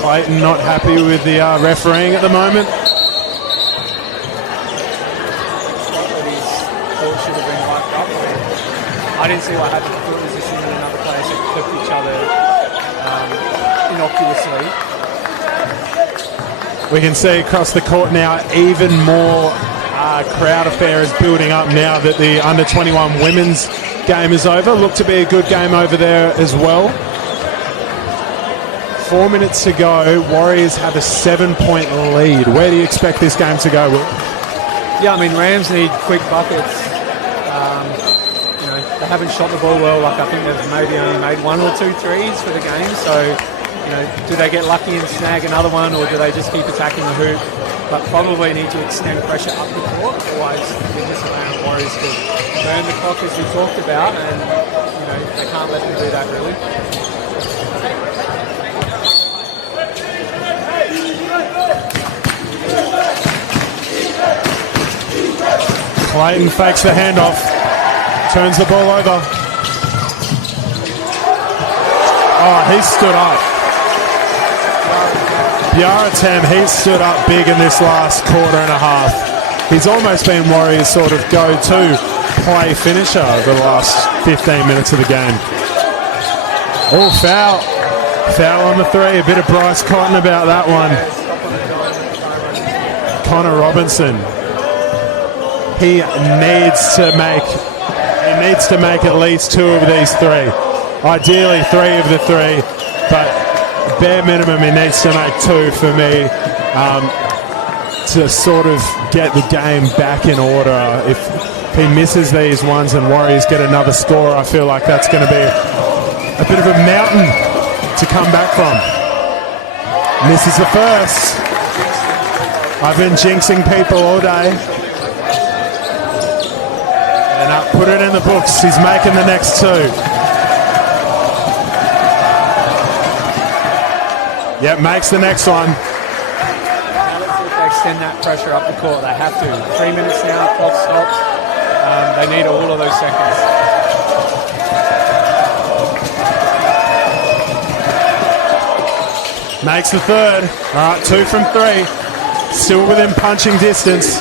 Clayton not happy with the refereeing at the moment. I didn't see what happened. I thought it was just in another place that clipped each other innocuously. We can see across the court now even more crowd affair is building up now that the under-21 women's game is over. Looked to be a good game over there as well. 4 minutes to go. Warriors have a 7-point lead. Where do you expect this game to go, Will? Yeah, I mean, Rams need quick buckets. They haven't shot the ball well. Like, I think they've maybe only made 1 or 2 threes for the game. So, do they get lucky and snag another one, or do they just keep attacking the hoop? But probably need to extend pressure up the court. Otherwise, they're just allowing Warriors to burn the clock, as we talked about, and they can't let them do that really. Clayton fakes the handoff, turns the ball over. Oh, he stood up. Biaratem, he stood up big in this last quarter and a half. He's almost been Warriors' sort of go-to play finisher the last 15 minutes of the game. Oh, foul. Foul on the three. A bit of Bryce Cotton about that one. Connor Robinson. He needs to make at least 2 of these 3. Ideally 3 of the 3, but bare minimum he needs to make 2 for me to sort of get the game back in order. If he misses these ones and Warriors get another score, I feel like that's going to be a bit of a mountain to come back from. Misses the first. I've been jinxing people all day. And put it in the books. He's making the next 2. Yep, makes the next one. Now let's see if they extend that pressure up the court. They have to. 3 minutes now, clock stops. They need all of those seconds. Makes the third. All right, 2 from 3. Still within punching distance.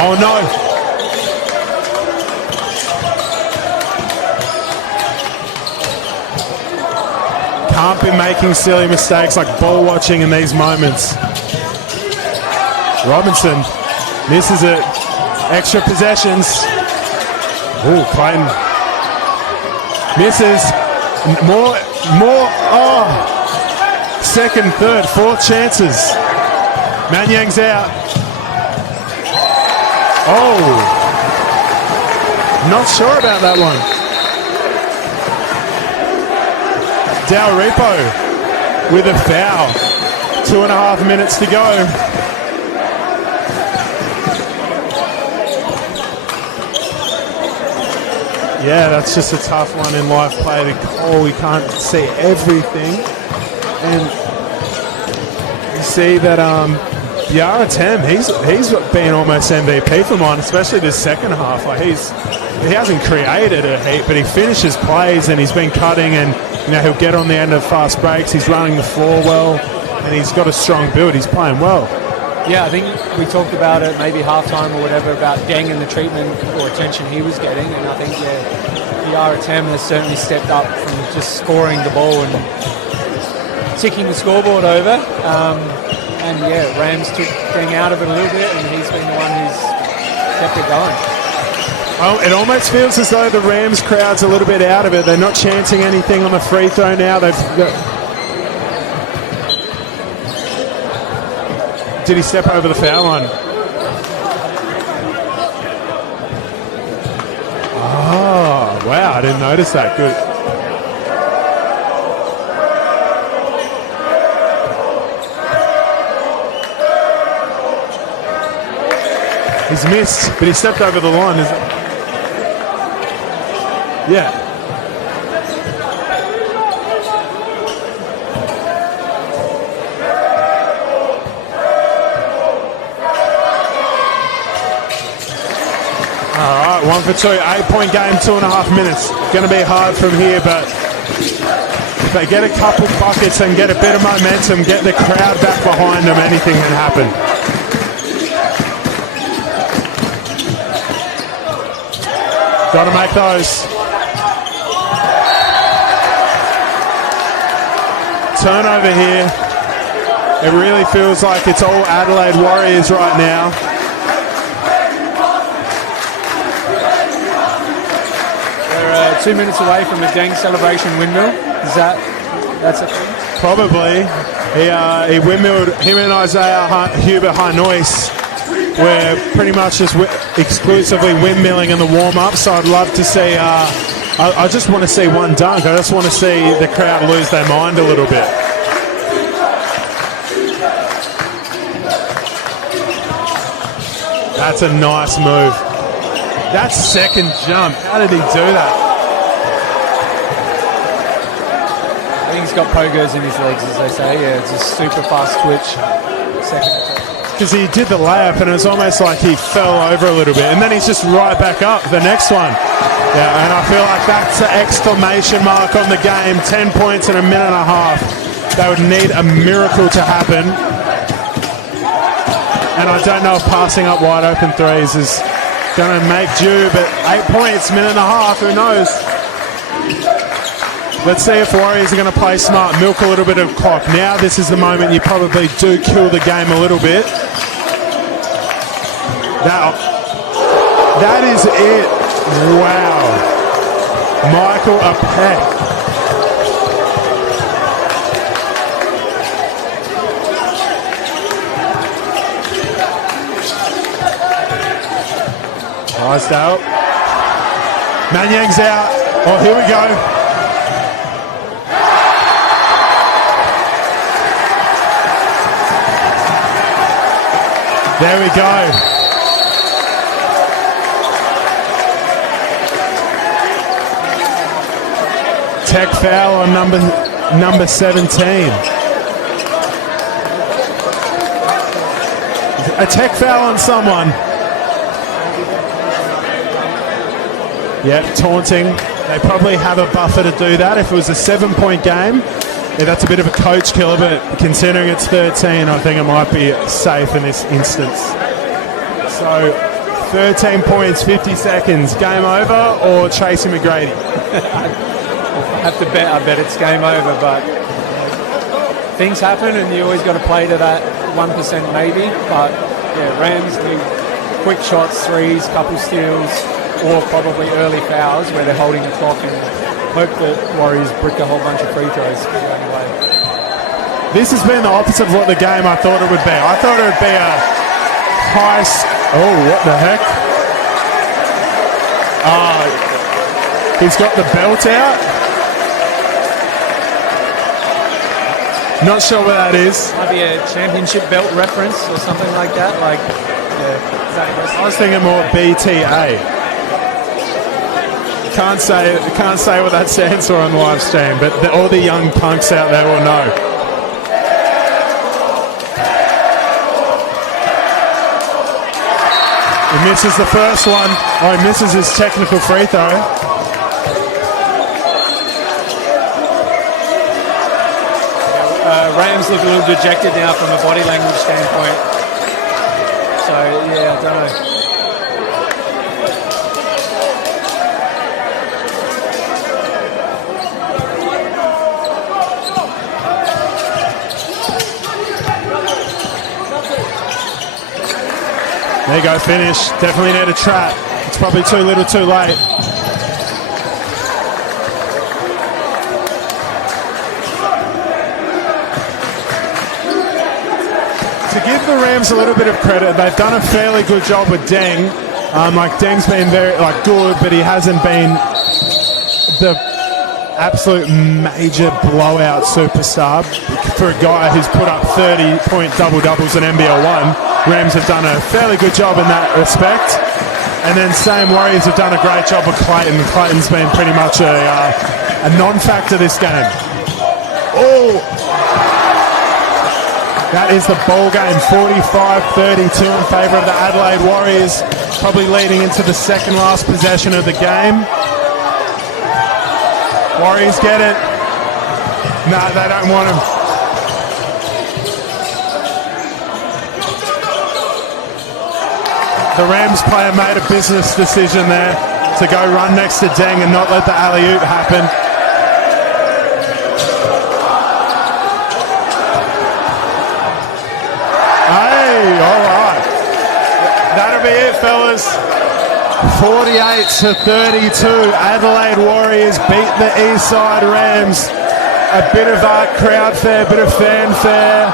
Oh no. Can't be making silly mistakes like ball watching in these moments. Robinson misses it. Extra possessions. Ooh, Clayton misses. More. Oh. second, third, fourth chances. Manyang's out. Oh, not sure about that one. Del Repo with a foul. 2.5 minutes to go. Yeah, that's just a tough one in live play to call. We can't see everything. And you see that Yara Tem, he's been almost MVP for mine, especially this second half. Like he hasn't created a heap, but he finishes plays and he's been cutting, and he'll get on the end of fast breaks. He's running the floor well, and he's got a strong build. He's playing well. Yeah, I think we talked about it maybe halftime or whatever about Deng and the treatment or attention he was getting, and I think Yara Tem has certainly stepped up from just scoring the ball and ticking the scoreboard over. And Rams took Deng out of it a little bit, and he's been the one who's kept it going. Well, it almost feels as though the Rams crowd's a little bit out of it. They're not chanting anything on the free throw now. Did he step over the foul line? Oh, wow, I didn't notice that. Good. He's missed, but he stepped over the line. Yeah. All right, 1 for 2, 8-point game, 2.5 minutes. Going to be hard from here, but if they get a couple buckets and get a bit of momentum, get the crowd back behind them, anything can happen. Got to make those. Turnover here. It really feels like it's all Adelaide Warriors right now. We're 2 minutes away from the Deng celebration windmill. That's a thing? Probably. He windmilled, him and Isaiah Huber Hinois. We're pretty much just exclusively windmilling in the warm-up, so I'd love to see, I just want to see one dunk. I just want to see the crowd lose their mind a little bit. That's a nice move. That second jump, how did he do that? I think he's got pogos in his legs, as they say. Yeah, it's a super fast twitch. Second. Because he did the layup and it was almost like he fell over a little bit, and then he's just right back up the next one. Yeah, and I feel like that's an exclamation mark on the game. 10 points in a minute and a half. They would need a miracle to happen, and I don't know if passing up wide open threes is going to make due, but 8 points, minute and a half, who knows. Let's see if Warriors are going to play smart, milk a little bit of clock. Now this is the moment you probably do kill the game a little bit. That is it. Wow. Michael Apek. Drysdale. Manyang's out. Oh, here we go. There we go. Tech foul on number 17. A tech foul on someone. Yep, taunting. They probably have a buffer to do that. If it was a 7-point game, yeah, that's a bit of a coach killer, but considering it's 13, I think it might be safe in this instance. So, 13 points, 50 seconds. Game over or Tracy McGrady? I have to bet. I bet it's game over, but things happen and you always got to play to that 1% maybe. But yeah, Rams need quick shots, threes, couple steals, or probably early fouls where they're holding the clock, and hope that Warriors brick a whole bunch of free throws the only way. This has been the opposite of what the game I thought it would be. I thought it would be a high... Oh, what the heck? He's got the belt out. Not sure what that is. Might be a championship belt reference or something like that. Like, yeah, I was thinking more BTA. Can't say what that stands for on the live stream, but all the young punks out there will know. He misses the first one. Oh, he misses his technical free throw. Rams look a little dejected now from a body language standpoint. So, yeah, I don't know. There you go, finish. Definitely need a trap. It's probably too little too late. To give the Rams a little bit of credit, they've done a fairly good job with Deng. Deng's been very good, but he hasn't been the absolute major blowout superstar for a guy who's put up 30-point double-doubles in NBL1. Rams have done a fairly good job in that respect. And then same Warriors have done a great job with Clayton. Clayton's been pretty much a non-factor this game. Oh! That is the ball game, 45-32 in favour of the Adelaide Warriors, probably leading into the second last possession of the game. Warriors get it. No, they don't want him. The Rams player made a business decision there to go run next to Deng and not let the alley-oop happen. Hey, all right. That'll be it, fellas. 48-32. Adelaide Warriors beat the Eastside Rams. A bit of crowd fair, a bit of fanfare.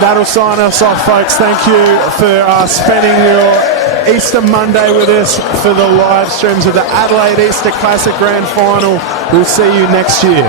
That'll sign us off, folks. Thank you for spending your Easter Monday with us for the live streams of the Adelaide Easter Classic Grand Final. We'll see you next year.